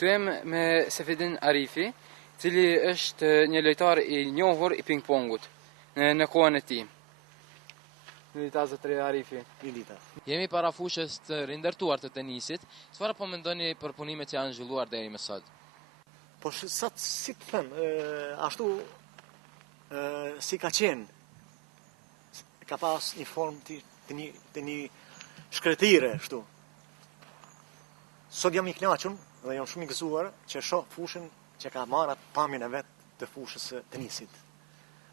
Këtu me Sefedin Arifi, cili është një lojtar I njohur I ping-pongut në kohën e tij. Mirëdita zotëri Arifi. Mirëdita. Jemi para fushës të rindërtuar të tenisit. Çfarë po mendoni për punimet që janë zhvilluar deri më sot? Po sa si të them, ashtu si ka qenë, ka pas një formë të një shkretire, ashtu. Sot jam I kënaqur dhe jam shumë I gëzuar që shoh fushën që ka marrë pamjen e vet të fushës së tenisit.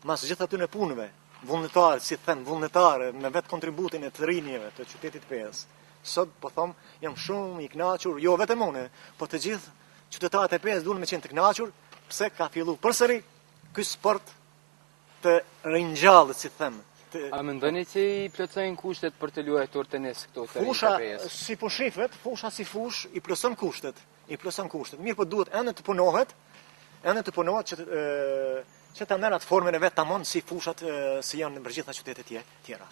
Mas gjithë aty në punëve, vullnetarë, si them, vullnetarë me vetë kontributin e të rinjeve të qytetit Pes. Sot po them, jam shumë I kënaqur, jo vetëm unë, po të gjithë qytetarët e Pes duhen me qenë të kënaqur, pse ka filluar përsëri ky sport të ringjallët, si them. A mendoni që I plotësojnë kushtet për të luajtur tenis këtu te Fusha Pes? si po shifet, fusha si fush I plotëson kushtet, Mirë po duhet ende të punohet që ta merr atë formën e vet tamam si fushat si janë në përgjithësa qytetet tjera.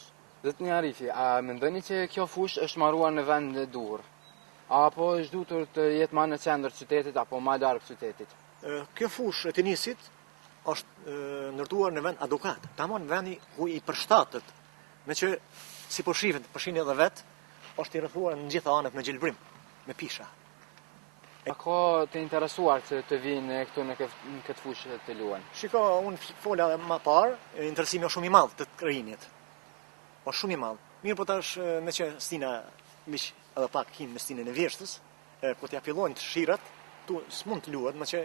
Zotëri Arifi, a mendoni që kjo fushë është marruar në vend e dur? Apo është dutur të jetë më në qendër të qytetit apo më larg qytetit? Kjo fushë e tenisit është ndërtuar në vend adukat, tamam në vendi ku I përshtatet, me që si po shifet, përshini edhe vet, është I rrethuar në gjitha anët me gjelbrim, me pisha. A ka të interesuar që të vinë këtu në këtë fushë të luajnë? Shiko, unë fola më parë, interesimi është shumë I madh të rinjit. Është shumë I madh. Mirë po tash me që stina miq edhe pak him me stinën e vjeshtës, kur t'ja fillojnë të shirat, tu s'mund të luhet, me që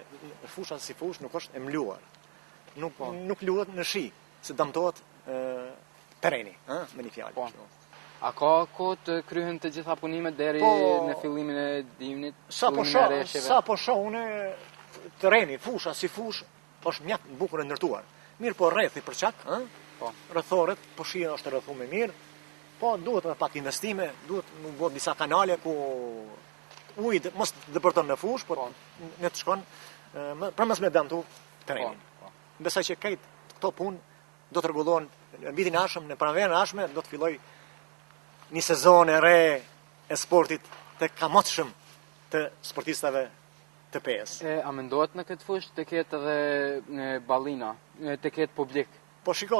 fusha si fushë nuk është e mluar. Nuk luhet në shi, se damtohet terreni, me një fjalë. Po. A ka kohë të kryhen të gjitha punimet deri në fillimin e dimnit? Sa po shoh unë terreni, fusha si fushë, është mjaft bukur e ndërtuar. Mirë po rrethi për çak, Po. Rrethoret, po shija është rrethuar më mirë. Po duhet edhe pak investime, duhet më bëhet disa kanale ku uji mos dëpërton në fushë, por ne të shkon përmes me damtu terrenin. Besoj që këto punë do të rregullohen në vitin e ardhshëm, në pranverën e ardhshme do të filloj një sezon e re e sportit të kamotshëm të sportistave të Pes. A mendohet në këtë fushë të ketë edhe ballina, të ketë publik? Po shiko,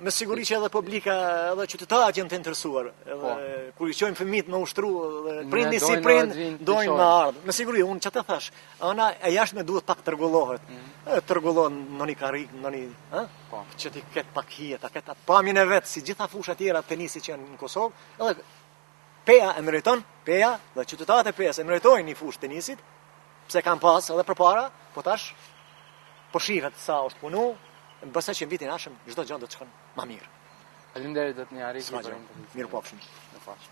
me siguri që edhe publika, edhe qytetarët janë të interesuar. Kur I qojnë fëmijët me ushtru, prindi si prind, dojnë me ardhë. Me siguri, unë që të thash, ana e jashtme duhet pak të rregullohet. Të rregullohet nëni karik, nëni, që ti ketë pak hije, ta ketë atë pamjen e vetë, si gjitha fusha tjera të tenisit që janë në Kosovë, edhe Peja e meriton, Peja dhe qytetarët e Pes e meritojnë një fushë tenisit, pse kanë pas edhe përpara, po tash po shihet sa është punu. Besoj që në vitin e ardhshëm çdo gjë do të shkon më mirë. Faleminderit zotëri Arifi për intervistën. Mirupafshim. Mirupafshim.